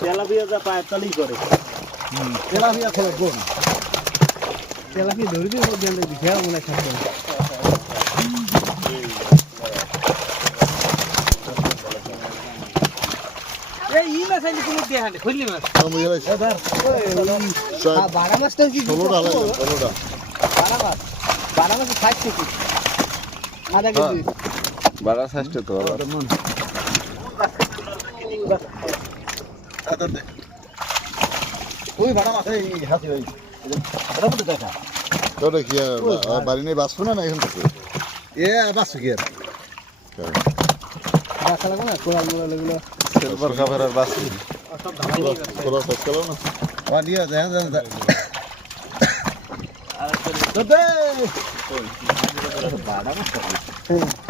tilapia যা পায় তালি করে তেলাপিয়া খেলে গোল তেলাপিয়া ধরে দিয়ে খেয়া মনে খাচ্ছে এই মাছ আইলে তুমি দেখালে খুললি মাছ আমি গেলে বাড়া মাছটা কি 16টা লাগে 16টা বাড়া মাছ 60 কেজি আধা কেজি বাড়া সাইজটা তো ওই বাড়া মাছ এই হাসি ভাই এটা মধ্যে দেখা তোরা কি বাড়ি নেই বাঁচবো না এখান থেকে এ বাস কি আর রাখা লাগবে না কোড়া মোড়া লাগলো সিলভার খাবার আর বাঁচবো তোরা শেষ করো না নিয়ে দেন আর বাড়া মাছ